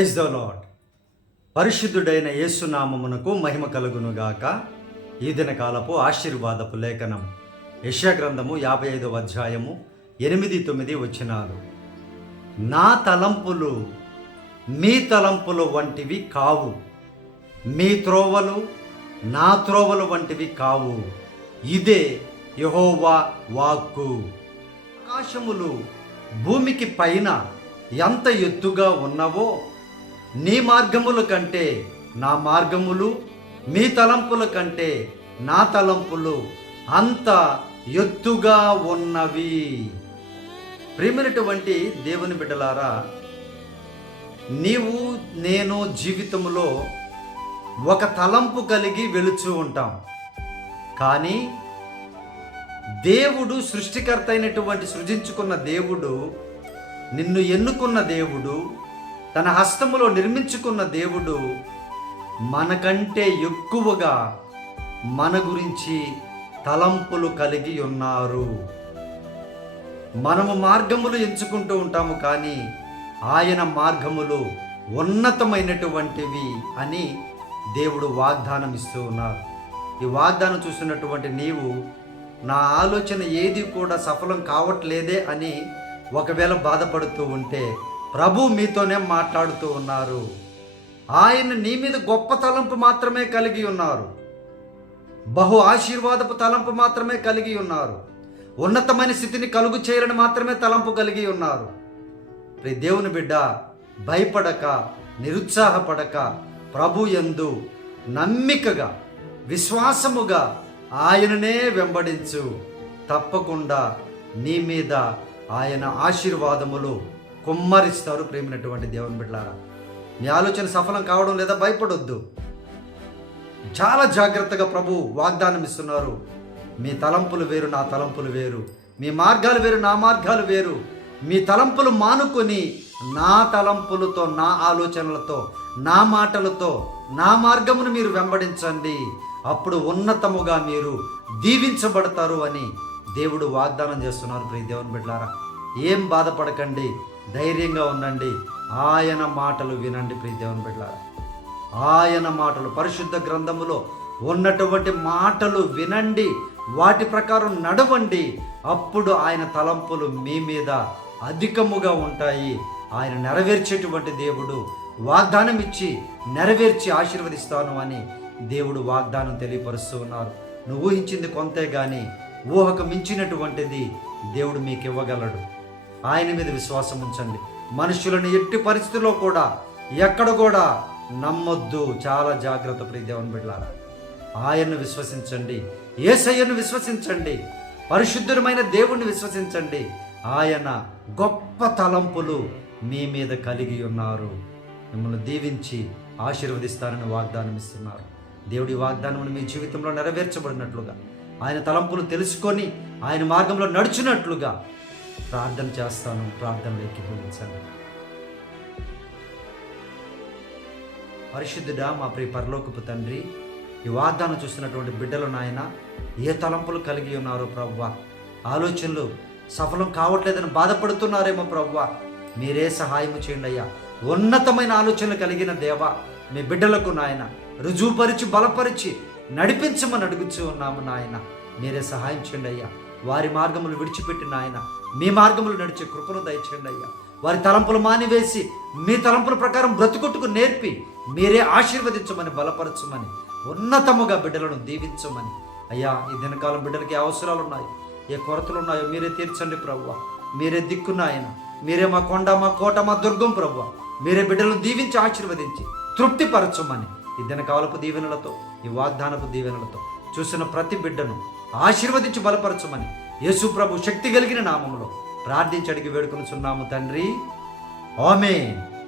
Praise the lord పరిశుద్ధుడైన యేసునామమునకు మహిమ కలుగునుగాక. ఈ దినకాలపు ఆశీర్వాదపు లేఖనం. యశాగ్రంథము గ్రంథము యాభై ఐదవ అధ్యాయము ఎనిమిది తొమ్మిది వచ్చినాలు నా తలంపులు మీ తలంపులు వంటివి కావు. మీ త్రోవలు నా త్రోవలు వంటివి కావు. ఇదే యహోవా వాక్కు. ఆకాశములు భూమికి పైన ఎంత ఎత్తుగా ఉన్నవో నీ మార్గముల కంటే నా మార్గములు మీ తలంపుల కంటే నా తలంపులు అంత ఎత్తుగా ఉన్నవి. ప్రేమైనటువంటి దేవుని బిడ్డలారా నీవు నేను జీవితంలో ఒక తలంపు కలిగి వెలుచు ఉంటాం. కానీ దేవుడు సృష్టికర్త అయినటువంటి సృజించుకున్న దేవుడు నిన్ను ఎన్నుకున్న దేవుడు తన హస్తములో నిర్మించుకున్న దేవుడు మనకంటే ఎక్కువగా మన గురించి తలంపులు కలిగి ఉన్నారు. మనము మార్గములు ఎంచుకుంటూ ఉంటాము కానీ ఆయన మార్గములు ఉన్నతమైనటువంటివి అని దేవుడు వాగ్దానం ఇస్తూ ఉన్నారు. ఈ వాగ్దానం చూసినటువంటి నీవు నా ఆలోచన ఏది కూడా సఫలం కావట్లేదే అని ఒకవేళ బాధపడుతూ ఉంటే ప్రభు మీతోనే మాట్లాడుతూ ఉన్నారు. ఆయన నీ మీద గొప్ప తలంపు మాత్రమే కలిగి ఉన్నారు. బహు ఆశీర్వాదపు తలంపు మాత్రమే కలిగి ఉన్నారు. ఉన్నతమైన స్థితిని కలుగు చేయాలని మాత్రమే తలంపు కలిగి ఉన్నారు. ప్రి దేవుని బిడ్డ భయపడక నిరుత్సాహపడక ప్రభు ఎందు నమ్మికగా విశ్వాసముగా ఆయననే వెంబడించు. తప్పకుండా నీ మీద ఆయన ఆశీర్వాదములు కుమ్మరిస్తారు ప్రేమినటువంటి దేవుని బిడ్డలారా. నీ ఆలోచన సఫలం కావడం లేదా భయపడొద్దు. చాలా జాగ్రత్తగా ప్రభు వాగ్దానం ఇస్తున్నారు మీ తలంపులు వేరు నా తలంపులు వేరు. మీ మార్గాలు వేరు నా మార్గాలు వేరు. మీ తలంపులు మానుకొని నా తలంపులతో నా ఆలోచనలతో నా మాటలతో నా మార్గమును మీరు వెంబడించండి. అప్పుడు ఉన్నతముగా మీరు దీవించబడతారు అని దేవుడు వాగ్దానం చేస్తున్నారు ప్రియ దేవుని బిడ్డారా ఏం బాధపడకండి. ధైర్యంగా ఉండండి. ఆయన మాటలు వినండి ప్రియ దేవుని బిడ్డారా ఆయన మాటలు పరిశుద్ధ గ్రంథములో ఉన్నటువంటి మాటలు వినండి. వాటి ప్రకారం నడవండి. అప్పుడు ఆయన తలంపులు మీ మీద అధికముగా ఉంటాయి. ఆయన నెరవేర్చేటువంటి దేవుడు వాగ్దానం ఇచ్చి నెరవేర్చి ఆశీర్వదిస్తాను అని దేవుడు వాగ్దానం తెలియపరుస్తూ ఉన్నారు. నువ్వు ఊహించింది కొంతే కానీ ఊహకు మించినటువంటిది దేవుడు మీకు ఇవ్వగలడు ఆయన మీద విశ్వాసం ఉంచండి. మనుషులను ఎట్టి పరిస్థితుల్లో కూడా ఎక్కడ కూడా నమ్మొద్దు. చాలా జాగ్రత్త ప్రియ దేవుని బిడ్డలారా. ఆయన్ను విశ్వసించండి. ఏసయ్యను విశ్వసించండి. పరిశుద్ధమైన దేవుణ్ణి విశ్వసించండి. ఆయన గొప్ప తలంపులు మీ మీద కలిగి ఉన్నారు. మిమ్మల్ని దీవించి ఆశీర్వదిస్తారని వాగ్దానం ఇస్తున్నారు. దేవుడి వాగ్దానం మీ జీవితంలో నెరవేర్చబడినట్లుగా ఆయన తలంపులు తెలుసుకొని ఆయన మార్గంలో నడుచున్నట్లుగా ప్రార్థన చేస్తాను ప్రార్థనలు ఎక్కిపోయించండి పరిశుద్ధుడా మా ప్రియ పరలోకపు తండ్రి ఈ వాగ్దానం చూస్తున్నటువంటి బిడ్డలు నాయన ఏ తలంపులు కలిగి ఉన్నారో ప్రవ్వ? ఆలోచనలు సఫలం కావట్లేదని బాధపడుతున్నారేమో ప్రవ్వ? మీరే సహాయం చేయండి అయ్యా. ఉన్నతమైన ఆలోచనలు కలిగిన దేవ మీ బిడ్డలకు నాయన రుజువుపరిచి బలపరిచి నడిపించమని అడుగుచూ ఉన్నాము నాయన. మీరే సహాయం చేయండి అయ్యా. వారి మార్గములు విడిచిపెట్టిన ఆయన మీ మార్గములు నడిచే కృపను దయచేయండి అయ్యా. వారి తలంపులు మానివేసి మీ తలంపుల ప్రకారం బ్రతుకొట్టుకు నేర్పి మీరే ఆశీర్వదించమని బలపరచమని ఉన్నతముగా బిడ్డలను దీవించమని. అయ్యా ఈ దినకాలం బిడ్డలకి ఏ అవసరాలు ఉన్నాయి ఏ కొరతలు ఉన్నాయో మీరే తీర్చండి ప్రవ్వ. మీరే దిక్కున్న ఆయన మీరే మా కొండ మా కోట మా దుర్గం ప్రవ్వ. మీరే బిడ్డలను దీవించి ఆశీర్వదించి తృప్తిపరచమని. ఈ దినకాలపు దీవెనలతో ఈ వాగ్దానపు దీవెనలతో చూసిన ప్రతి బిడ్డను ఆశీర్వదించి బలపరచమని యేసు ప్రభు శక్తి కలిగిన నామంలో ప్రార్థించి అడిగి వేడుకొనుచున్నాము తండ్రి. ఆమెన్.